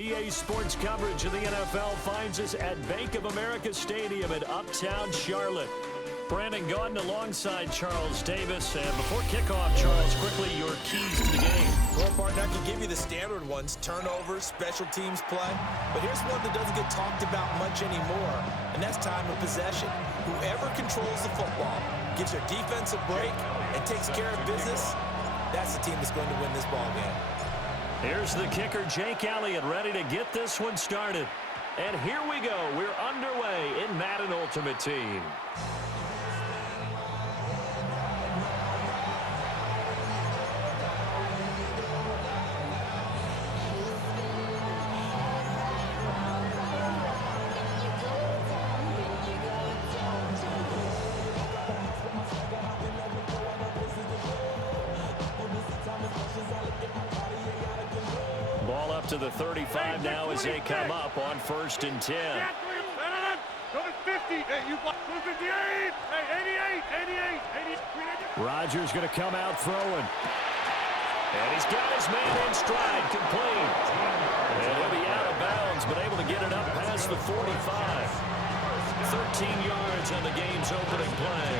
EA Sports coverage of the NFL finds us at Bank of America Stadium in Uptown Charlotte. Brandon Gaudin alongside Charles Davis. And before kickoff, Charles, quickly your keys to the game. Well, partner, I can give you the standard ones, turnovers, special teams play. But here's one that doesn't get talked about much anymore, and that's time of possession. Whoever controls the football, gives their defense a break, and takes care of business, that's the team that's going to win this ball game. Here's the kicker, Jake Elliott, ready to get this one started. And here we go. We're underway in Madden Ultimate Team. Ball up to the 35 now as they come up on 1st and 10. Go to 50. Hey, you block 58. Hey, 88. Rodgers going to come out throwing. And he's got his man in stride, complete. And he'll be out of bounds, but able to get it up past the 45. 13 yards on the game's opening play.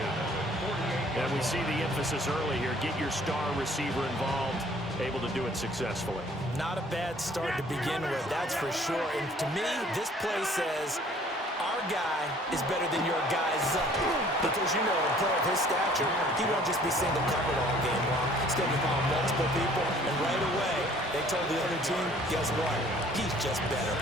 And we see the emphasis early here. Get your star receiver involved. Able to do it successfully. Not a bad start to begin with, that's for sure. And to me, this play says our guy is better than your guy's up. Because, you know, a player of his stature, he won't just be single covered all game long. He's going to involve multiple people, and right away, they told the other team, guess what? He's just better.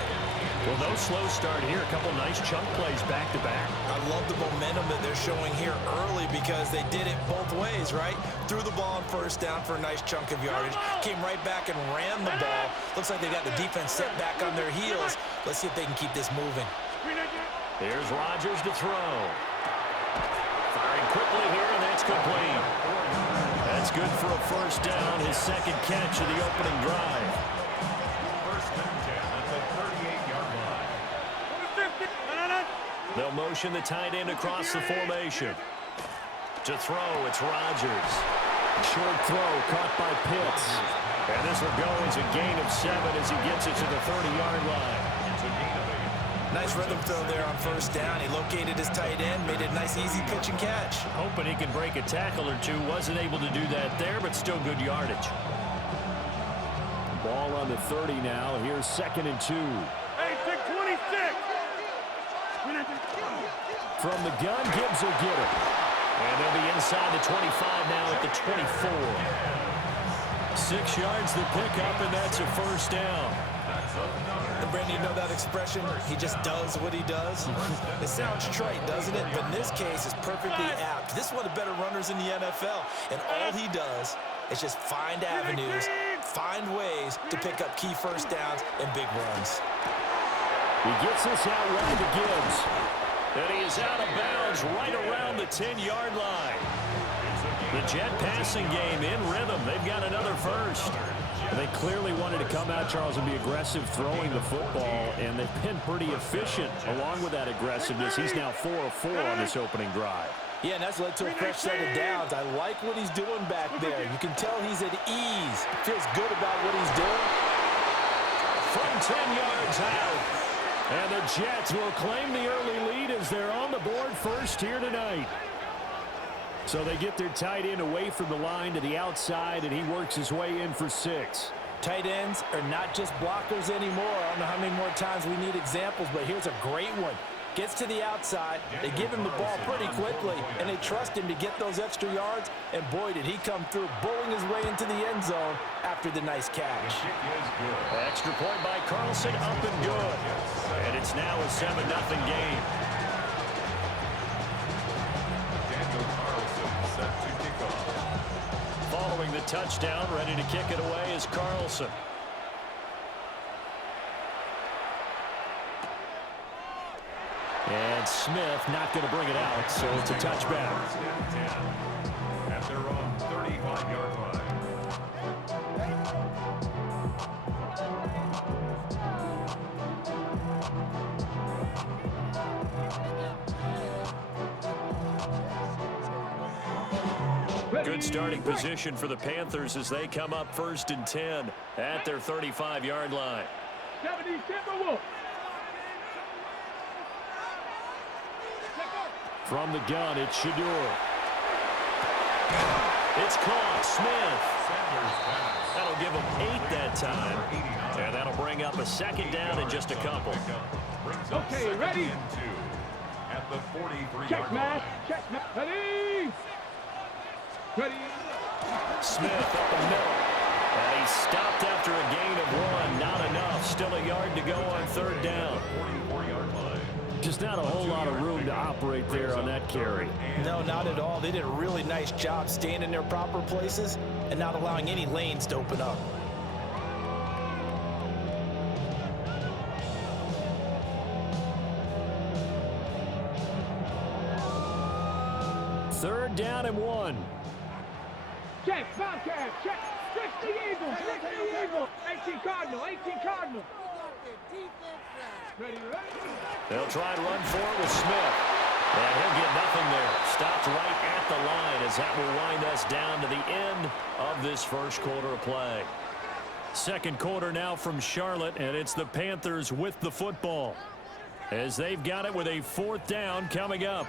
Well, no slow start here. A couple nice chunk plays back-to-back. I love the momentum that they're showing here early because they did it both ways, right? Threw the ball on 1st down for a nice chunk of yardage. Came right back and ran the ball. Looks like they got the defense set back on their heels. Let's see if they can keep this moving. Here's Rodgers to throw. Firing quickly here, and that's complete. That's good for a 1st down, his 2nd catch of the opening drive. They'll motion the tight end across the formation. To throw, it's Rodgers. Short throw caught by Pitts. And this will go as a gain of 7 as he gets it to the 30-yard line. Nice rhythm throw there on 1st down. He located his tight end, made it a nice, easy pitch and catch. Hoping he could break a tackle or two. Wasn't able to do that there, but still good yardage. Ball on the 30 now. Here's 2nd and 2. Hey, pick 26. From the gun, Gibbs will get it. And they'll be inside the 25 now at the 24. 6 yards the pickup, and that's a 1st down. And Brandon, you know that expression, he just does what he does? It sounds trite, doesn't it? But in this case, it's perfectly apt. This is one of the better runners in the NFL. And all he does is just find avenues, find ways to pick up key 1st downs and big runs. He gets this out wide to Gibbs. And he is out of bounds right around the 10-yard line. The Jet passing game in rhythm. They've got another 1st. They clearly wanted to come out, Charles, and be aggressive throwing the football, and they've been pretty efficient along with that aggressiveness. He's now 4 of 4 on this opening drive. Yeah, and that's led to a fresh set of downs. I like what he's doing back there. You can tell he's at ease. Feels good about what he's doing. From 10 yards out. And the Jets will claim the early lead as they're on the board 1st here tonight. So they get their tight end away from the line to the outside, and he works his way in for 6. Tight ends are not just blockers anymore. I don't know how many more times we need examples, but here's a great one. Gets to the outside, they give him the ball pretty quickly, and they trust him to get those extra yards, and boy, did he come through, bowling his way into the end zone after the nice catch. Extra point by Carlson, up and good. And it's now a 7-0 game. Following the touchdown, ready to kick it away is Carlson. And Smith not going to bring it out, so it's a touchback. At their own 35-yard line. Good starting position for the Panthers as they come up 1st and 10 at their 35-yard line. 70 Timberwolves. From the gun, it's Shador. It's caught. Smith. That'll give him 8 that time. And that'll bring up a second down in just a couple. Okay, ready? At the 43-yard Check, Matt. Check, Matt. Ready? Ready? Smith up the middle. And he stopped after a gain of 1. Not enough. Still a yard to go on third down. 44-yard line. Just not a whole lot of room to operate there on that carry. No, not at all. They did a really nice job staying in their proper places and not allowing any lanes to open up. Third down and 1. Check, Bobcat. Check. 60 Eagles. 60 Eagles. 18 Cardinal. 18 Cardinal. Ready, ready? They'll try and run for it with Smith. And he'll get nothing there. Stopped right at the line as that will wind us down to the end of this first quarter of play. Second quarter now from Charlotte, and it's the Panthers with the football as they've got it with a fourth down coming up.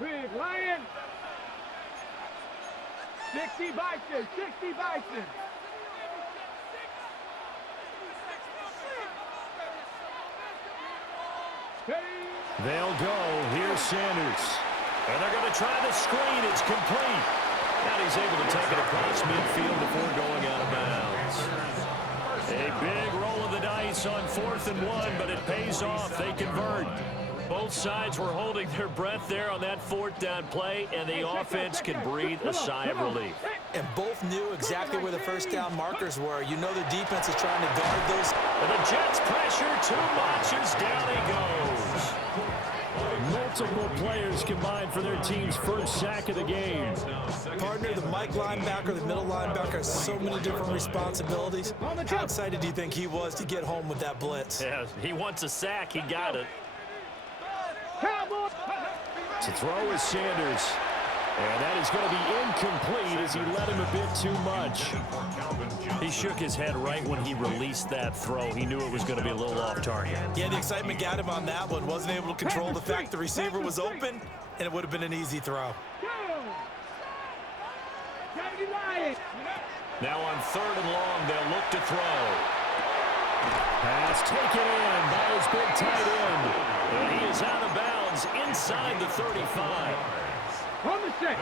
Big Lion. 60 Bison. 60 Bison. Ready? They'll go. Here's Sanders. And they're going to try the screen. It's complete. And he's able to take it across midfield before going out of bounds. A big roll of the dice on 4th and 1, but it pays off. They convert. Both sides were holding their breath there on that fourth down play, and the offense can breathe a sigh of relief. And both knew exactly where the first down markers were. You know the defense is trying to guard those. And the Jets pressure too much as down he goes. Multiple players combined for their team's first sack of the game. Partner, the Mike linebacker, the middle linebacker has so many different responsibilities. How excited do you think he was to get home with that blitz? Yeah, he wants a sack. He got it. To throw is Sanders. And that is going to be incomplete as he let him a bit too much. He shook his head right when he released that throw. He knew it was going to be a little off target. Yeah, the excitement got him on that one. Wasn't able to control the fact the receiver was open, and it would have been an easy throw. Now on 3rd and long, they'll look to throw. Pass taken in by his big tight end. And he is out of bounds inside the 35.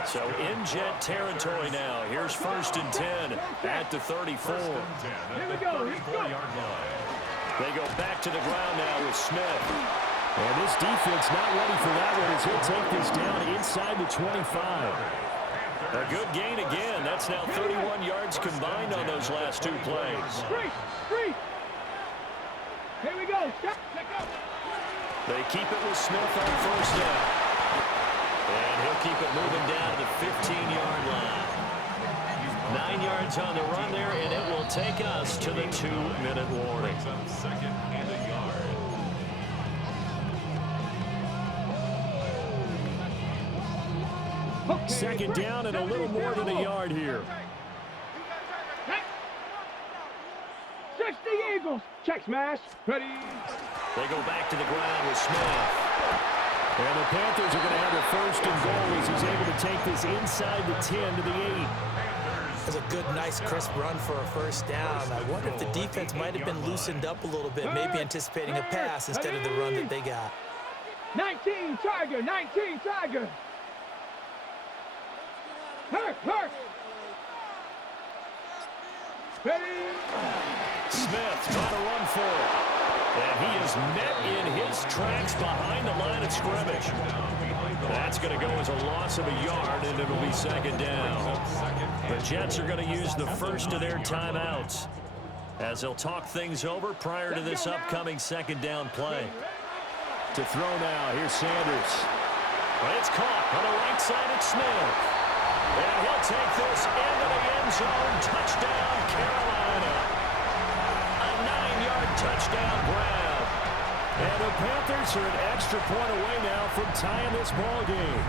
So in Jet territory now. Here's 1st and 10 at the 34. Here we go. They go back to the ground now with Smith. And this defense not ready for that one as he'll take this down inside the 25. A good gain again. That's now 31 yards combined on those last 2 plays. Street. Here we go. They keep it with Smith on 1st down. And he'll keep it moving down to the 15-yard line. 9 yards on the run there, and it will take us to the 2-minute warning. 2nd and a yard. Second down and a little more than a yard here. 60 Eagles. Check smash. Ready. They go back to the ground with Smith. And the Panthers are going to have a 1st and goal as he's able to take this inside the 10 to the 8. That's a good, nice, crisp run for a 1st down. I wonder if the defense might have been loosened up a little bit, maybe anticipating a pass instead of the run that they got. 19 Tiger. 19 Tiger. Hurt. Ready. Smith trying to run for it. And he is met in his tracks behind the line of scrimmage. That's going to go as a loss of a yard, and it'll be 2nd down. The Jets are going to use the first of their timeouts. as they'll talk things over prior to this upcoming second down play. To throw now, here's Sanders. Well, it's caught on the right side at Smith. And he'll take this into the end zone. Touchdown, Carolina. A 9-yard touchdown grab. And the Panthers are an extra point away now from tying this ball game.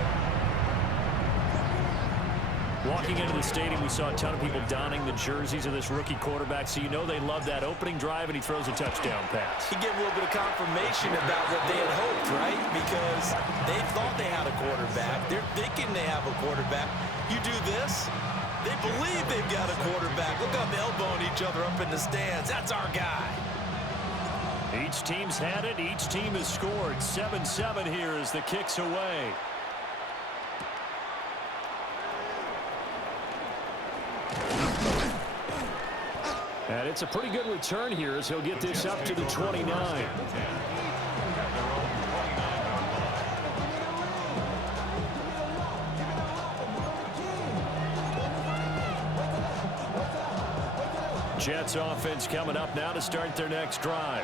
Walking into the stadium, we saw a ton of people donning the jerseys of this rookie quarterback, so you know they love that opening drive, and he throws a touchdown pass. He gave a little bit of confirmation about what they had hoped, right? Because they thought they had a quarterback. They're thinking they have a quarterback. You do this, they believe they've got a quarterback. Look how they're elbowing each other up in the stands. That's our guy. Each team's had it. Each team has scored. 7-7 here as the kick's away. And it's a pretty good return here as he'll get this up to the 29. Jets offense coming up now to start their next drive.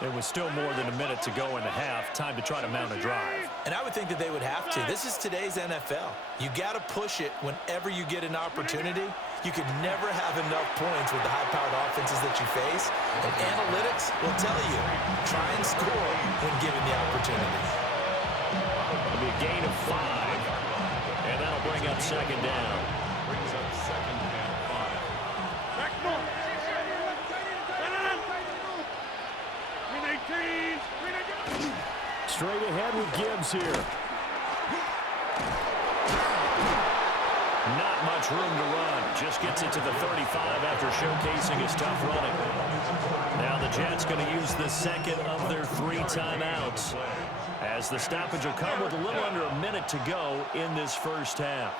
There was still more than a minute to go in the half. Time to try to mount a drive. And I would think that they would have to. This is today's NFL. You got to push it whenever you get an opportunity. You could never have enough points with the high-powered offenses that you face. And analytics will tell you, try and score when given the opportunity. It'll be a gain of 5. And that'll bring up second down. Brings up second and 5. Back north. Straight ahead with Gibbs here. Not much room to run. Just gets it to the 35 after showcasing his tough running. Now the Jets going to use the second of their 3 timeouts, as the stoppage will come with a little under a minute to go in this first half.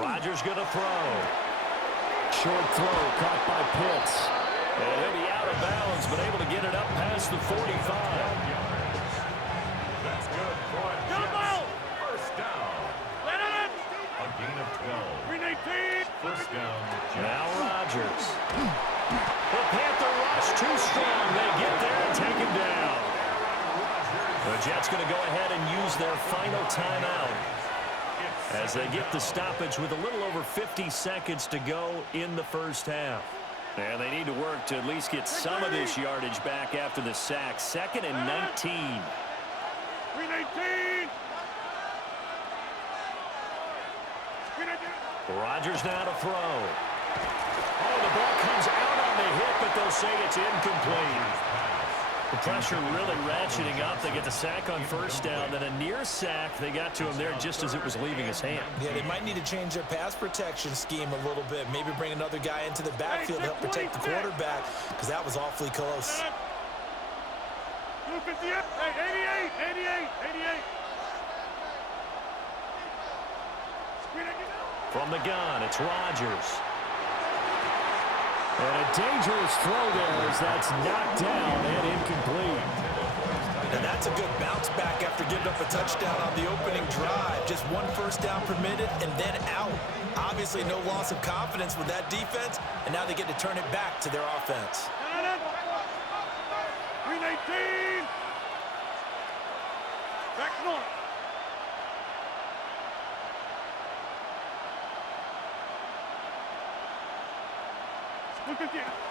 Rodgers going to throw. Short throw caught by Pitts. And he'll be out of bounds, but able to get it up past the 45. That's good for a Jets. First down. A gain of 12. First down. Now Rodgers. The Panther rush too strong. They get there and take him down. The Jets going to go ahead and use their final timeout as they get the stoppage with a little over 50 seconds to go in the first half. And they need to work to at least get some of this yardage back after the sack. 2nd and 19. Rodgers now to throw. Oh, the ball comes out on the hit, but they'll say it's incomplete. The pressure really ratcheting up. They get the sack on first down. Then a near sack. They got to him there just as it was leaving his hand. Yeah, they might need to change their pass protection scheme a little bit. Maybe bring another guy into the backfield to help protect the quarterback, because that was awfully close. 88. From the gun, it's Rodgers. And a dangerous throw there as that's knocked down and incomplete. And that's a good bounce back after giving up a touchdown on the opening drive. Just 1 first down permitted and then out. Obviously no loss of confidence with that defense, and now they get to turn it back to their offense. 319. Back north.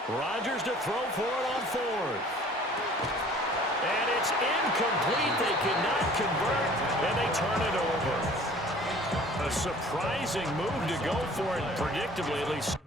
Rodgers to throw for it on 4th. And it's incomplete. They cannot convert, and they turn it over. A surprising move to go for it, predictably at least.